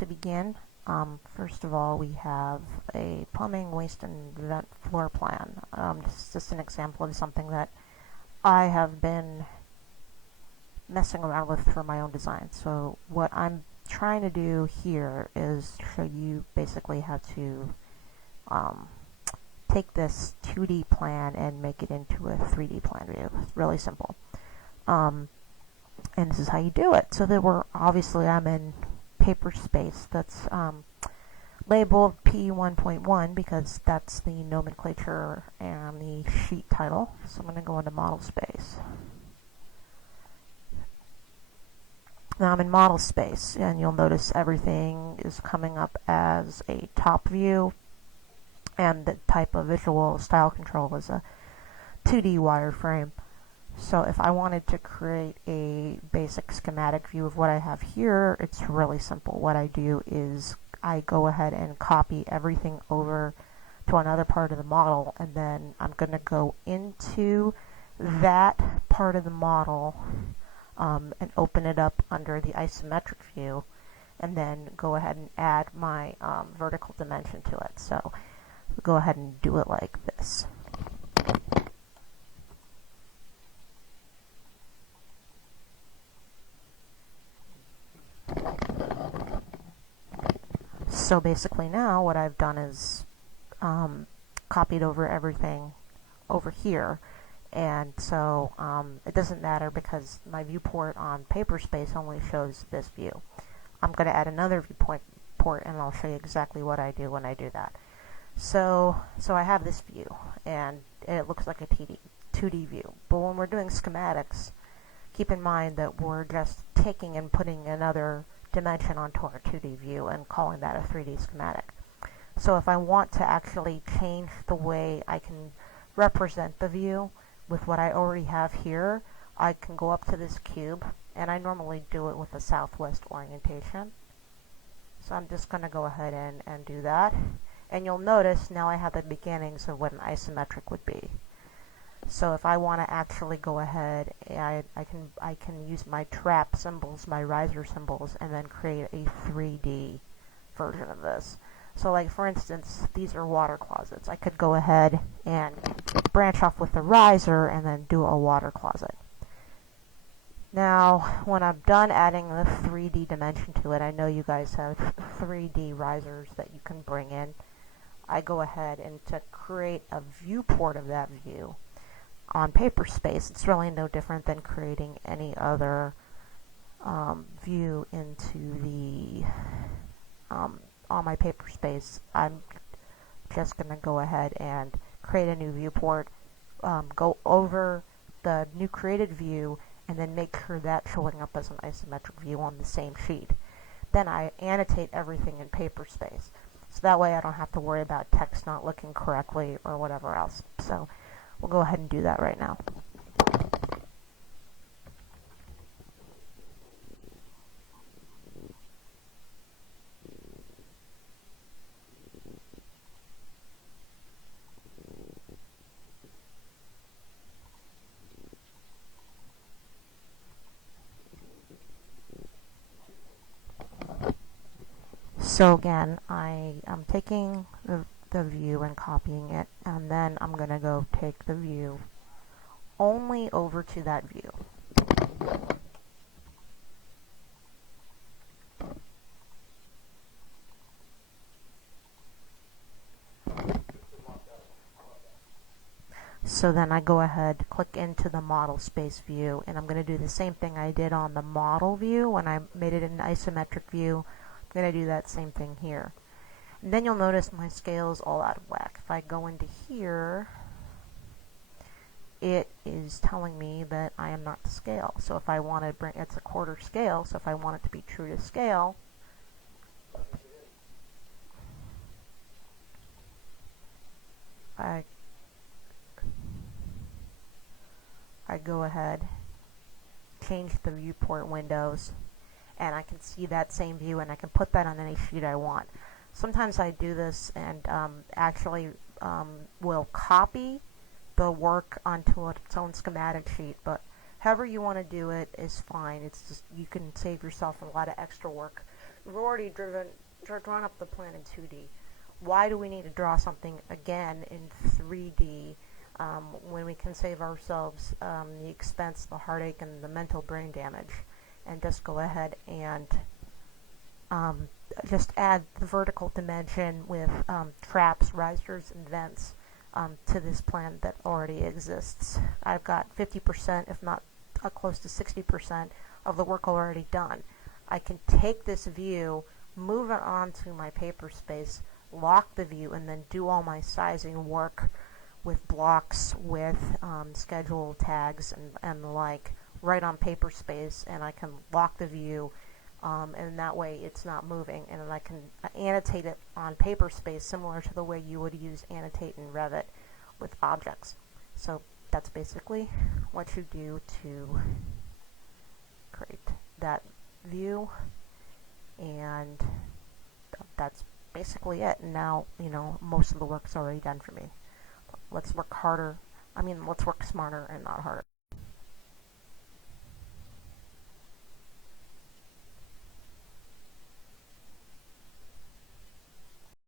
to begin, first of all, we have a plumbing, waste, and vent floor plan. This is just an example of something that I have been messing around with for my own design. So what I'm trying to do here is show you basically how to take this 2D plan and make it into a 3D plan view. It's really simple. And this is how you do it. So that obviously I'm in paper space that's labeled P1.1 because that's the nomenclature and the sheet title. So I'm going to go into model space. Now I'm in model space, and you'll notice everything is coming up as a top view, and the type of visual style control is a 2D wireframe. So if I wanted to create a basic schematic view of what I have here, it's really simple. What I do is I go ahead and copy everything over to another part of the model, and then I'm going to go into that part of the model and open it up under the isometric view, and then go ahead and add my vertical dimension to it. So go ahead and do it like this. So basically now what I've done is copied over everything over here, and so it doesn't matter because my viewport on paper space only shows this view. I'm going to add another viewport and I'll show you exactly what I do when I do that. So I have this view and it looks like a 2D view, but when we're doing schematics, keep in mind that we're just taking and putting another dimension onto our 2D view and calling that a 3D schematic. So if I want to actually change the way I can represent the view with what I already have here, I can go up to this cube, and I normally do it with a southwest orientation. So I'm just going to go ahead and do that, and you'll notice now I have the beginnings of what an isometric would be. So if I want to actually go ahead, I can use my trap symbols, my riser symbols, and then create a 3D version of this. So like for instance, these are water closets. I could go ahead and branch off with the riser and then do a water closet. Now when I'm done adding the 3D dimension to it, I know you guys have 3D risers that you can bring in. I go ahead and to create a viewport of that view on paper space, it's really no different than creating any other view into the on my paper space. I'm just going to go ahead and create a new viewport, go over the new created view, and then make sure that's showing up as an isometric view on the same sheet. Then I annotate everything in paper space, so that way I don't have to worry about text not looking correctly or whatever else. So we'll go ahead and do that right now. So again, I am taking the view and copying it, and then I'm going to go take the view only over to that view. So then I go ahead, click into the model space view, and I'm going to do the same thing I did on the model view when I made it an isometric view. I'm going to do that same thing here. And then you'll notice my scale is all out of whack. If I go into here, it is telling me that I am not to scale. So if I want to bring, it's a quarter scale, so if I want it to be true to scale, I go ahead, change the viewport windows, and I can see that same view, and I can put that on any sheet I want. Sometimes I do this and actually will copy the work onto its own schematic sheet, but however you want to do it is fine. It's just you can save yourself a lot of extra work we've already drawn up the plan in 2D. Why do we need to draw something again in 3D when we can save ourselves the expense, the heartache, and the mental brain damage, and just go ahead and just add the vertical dimension with traps, risers, and vents to this plan that already exists. I've got 50%, if not close to 60% of the work already done. I can take this view, move it onto my paper space, lock the view, and then do all my sizing work with blocks, with schedule tags, and the like, right on paper space, and I can lock the view, and that way it's not moving, and then I can annotate it on paper space similar to the way you would use annotate in Revit with objects. So that's basically what you do to create that view, and that's basically it. And now, you know, most of the work's already done for me. Let's work harder. Let's work smarter and not harder.